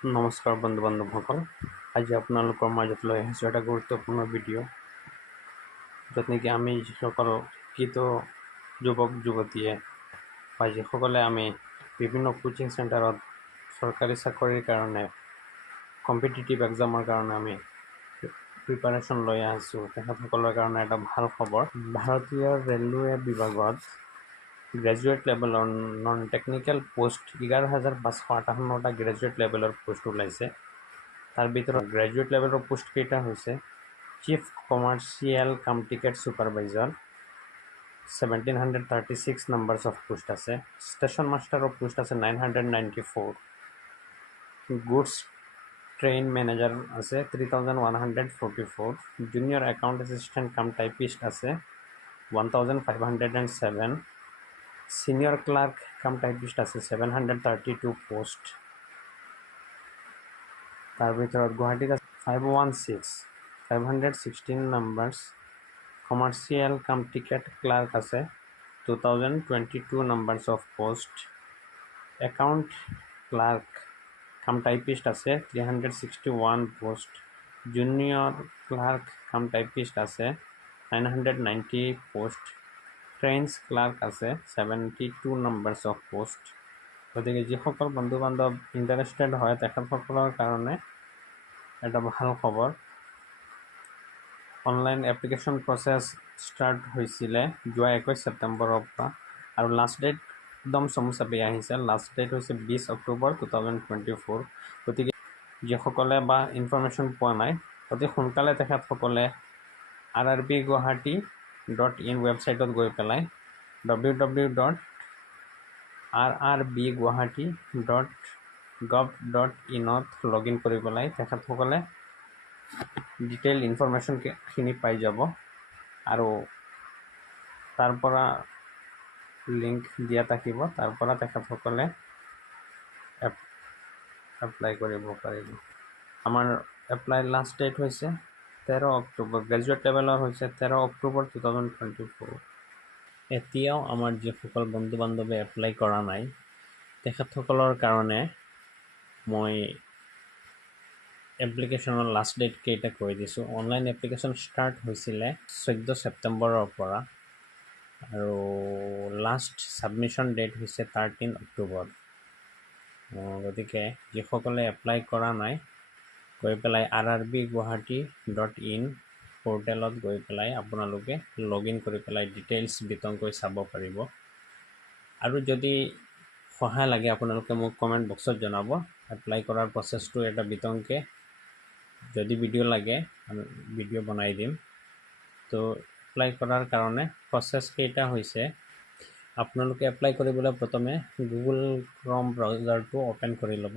নমস্কাৰ বন্ধু বান্ধৱসকল, আজি আপোনালোকৰ মাজত লৈ আহিছোঁ এটা গুৰুত্বপূৰ্ণ ভিডিঅ', য'ত নেকি আমি যিসকল শিক্ষিত যুৱক যুৱতীয়ে বা যিসকলে আমি বিভিন্ন কোচিং চেণ্টাৰত চৰকাৰী চাকৰিৰ কাৰণে কম্পিটিটিভ এক্সামৰ কাৰণে আমি প্ৰিপাৰেশ্যন লৈ আছোঁ, তেখেতসকলৰ কাৰণে এটা ভাল খবৰ। ভাৰতীয় ৰেলৱে বিভাগত গ্ৰেজুৱেট লেভেলৰ নন টেকনিকেল পোষ্ট 11,558টা গ্ৰেজুৱেট লেভেলৰ পোষ্ট ওলাইছে। তাৰ ভিতৰত গ্ৰেজুৱেট লেভেলৰ পোষ্ট কেইটা হৈছে chief commercial cum ticket supervisor 1736 numbers of post আছে। ষ্টেচন মাষ্টাৰৰ পোষ্ট আছে 994। গুডছ ট্ৰেইন মেনেজাৰ আছে 3144। জুনিয়ৰ একাউণ্ট এছিষ্টেণ্ট কাম টাইপিষ্ট আছে 1507। সিনিয়ৰ ক্লাৰ্ক কাম টাইপিষ্ট আছে 732 পোষ্ট। তাৰ ভিতৰত গুৱাহাটীত আছে 516 numbers. Commercial cum ticket clerk আছে 2022 numbers of post. Account clerk cum typist আছে 361 post. Junior clerk cum typist আছে 990 পোষ্ট। ট্ৰেইনছ ক্লাৰ্ক আছে 72 নাম্বাৰ্ছ অফ পোষ্ট। গতিকে যিসকল বন্ধু বান্ধৱ ইণ্টাৰেষ্টেড হয় তেখেতসকলৰ কাৰণে এটা ভাল খবৰ। অনলাইন এপ্লিকেশ্যন প্ৰচেছ ষ্টাৰ্ট হৈছিলে যোৱা 21 ছেপ্টেম্বৰৰ পৰা, আৰু লাষ্ট ডেট একদম চমু চাপি আহিছে। লাষ্ট ডেট হৈছে 20 অক্টোবৰ 2024। গতিকে যিসকলে বা ইনফৰ্মেশ্যন পোৱা নাই অতি সোনকালে তেখেতসকলে rrbguwahati.in ৱেবছাইটত গৈ পেলাই www.rrbguwahati.gov.in লগ ইন কৰি পেলাই তেখেতসকলে ডিটেইল ইনফৰ্মেশ্যনখিনি পাই যাব, আৰু তাৰ পৰা লিংক দিয়া থাকিব, তাৰ পৰা তেখেতসকলে এপ্লাই কৰিব পাৰিব। আমাৰ এপ্লাই লাষ্ট ডেট হৈছে 13 অক্টোবৰ। গ্ৰেজুৱেট লেভেলৰ হৈছে 13 অক্টোবৰ 2024। এতিয়াও আমাৰ যিসকল বন্ধু বান্ধৱে এপ্লাই কৰা নাই তেখেতসকলৰ কাৰণে মই এপ্লিকেশ্যনৰ লাষ্ট ডেট কেইটা কৈ দিছোঁ। অনলাইন এপ্লিকেশ্যন ষ্টাৰ্ট হৈছিলে 14 ছেপ্টেম্বৰৰ পৰা, আৰু লাষ্ট ছাবমিশ্যন ডেট হৈছে 13 অক্টোবৰ। গতিকে যিসকলে এপ্লাই কৰা নাই গৈ পেলাই rrbguwahati.in পৰ্টেলত গৈ পেলাই আপোনালোকে লগ ইন কৰি পেলাই ডিটেইলছ বিতংকৈ চাব পাৰিব। আৰু যদি সহায় লাগে আপোনালোকে মোক কমেণ্ট বক্সত জনাব। এপ্লাই কৰাৰ প্ৰচেছটো এটা বিতংকৈ, যদি ভিডিঅ' লাগে আমি ভিডিঅ' বনাই দিম। তো এপ্লাই কৰাৰ কাৰণে প্ৰচেছ কেইটা হৈছে, আপোনালোকে এপ্লাই কৰিবলৈ প্ৰথমে গুগল ক্ৰম ব্ৰাউজাৰটো অ'পেন কৰি ল'ব।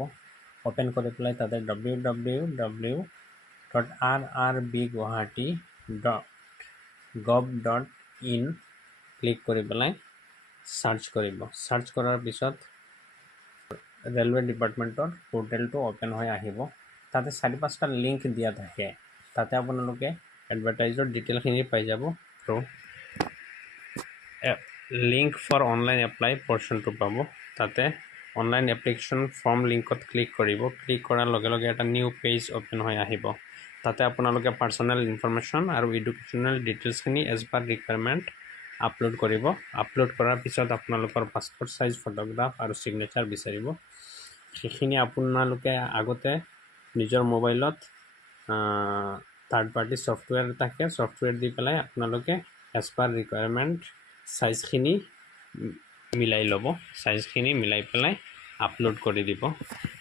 অ'পেন কৰি পেলাই তাতে www.rrbguwahati.gov.in ক্লিক কৰি পেলাই ছাৰ্চ কৰিব। ছাৰ্চ কৰাৰ পিছত ৰেলৱে ডিপাৰ্টমেণ্টৰ পৰ্টেলটো অ'পেন হৈ আহিব। তাতে 4-5টা লিংক দিয়া থাকে, তাতে আপোনালোকে এডভাৰটাইজৰ ডিটেইলখিনি পাই যাব। আৰু লিংক ফৰ অনলাইন এপ্লাই পৰ্চনটো পাব। তাতে অনলাইন এপ্লিকেশ্যন ফৰ্ম লিংকত ক্লিক কৰিব। ক্লিক কৰাৰ লগে লগে এটা নিউ পেজ অ'পেন হৈ আহিব। তাতে আপোনালোকে পাৰ্চনেল ইনফৰ্মেশ্যন আৰু এডুকেশ্যনেল ডিটেইলছখিনি এজ পাৰ ৰিকুৱাৰমেণ্ট আপলোড কৰিব। আপলোড কৰাৰ পিছত আপোনালোকৰ পাছপৰ্ট চাইজ ফটোগ্ৰাফ আৰু ছিগনেচাৰ বিচাৰিব। সেইখিনি আপোনালোকে আগতে নিজৰ মোবাইলত থাৰ্ড পাৰ্টি ছফ্টৱেৰ থাকে, ছফ্টৱেৰ দি পেলাই আপোনালোকে এজ পাৰ ৰিকুৱাৰমেণ্ট চাইজখিনি মিলাই ল'ব। চাইজখিনি মিলাই পেলাই আপলোড কৰি দিব।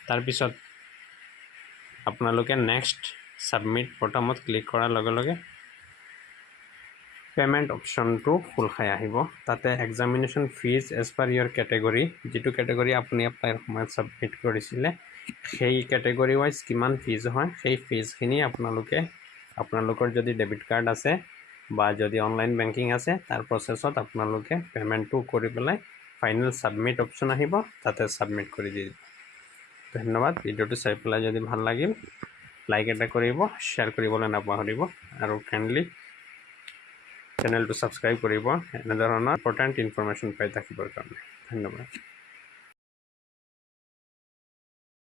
তাৰপিছত আপোনালোকে নেক্সট ছাবমিট বটমত ক্লিক কৰাৰ লগে লগে পে'মেণ্ট অপশ্যনটো খোল খাই আহিব। তাতে এক্সামিনেশ্যন ফিজ এজ পাৰ ইয়ৰ কেটেগৰী, যিটো কেটেগৰী আপুনি এপ্লাইৰ সময়ত ছাবমিট কৰিছিলে সেই কেটেগৰী ৱাইজ কিমান ফিজ হয় সেই ফিজখিনি আপোনালোকৰ যদি ডেবিট কাৰ্ড আছে বা যদি অনলাইন বেংকিং আছে তাৰ প্ৰচেছত আপোনালোকে পে'মেণ্টটো কৰি পেলাই ফাইনেল ছাবমিট অপশ্যন আহিব, তাতে ছাবমিট কৰি দি দিব। ধন্যবাদ। ভিডিঅ'টো চাই পেলাই যদি ভাল লাগিল লাইক এটা কৰিব, শ্বেয়াৰ কৰিবলৈ নাপাহৰিব, আৰু কাইণ্ডলি চেনেলটো ছাবস্ক্ৰাইব কৰিব এনেধৰণৰ ইম্পৰ্টেণ্ট ইনফৰ্মেশ্যন পাই থাকিবৰ কাৰণে। ধন্যবাদ।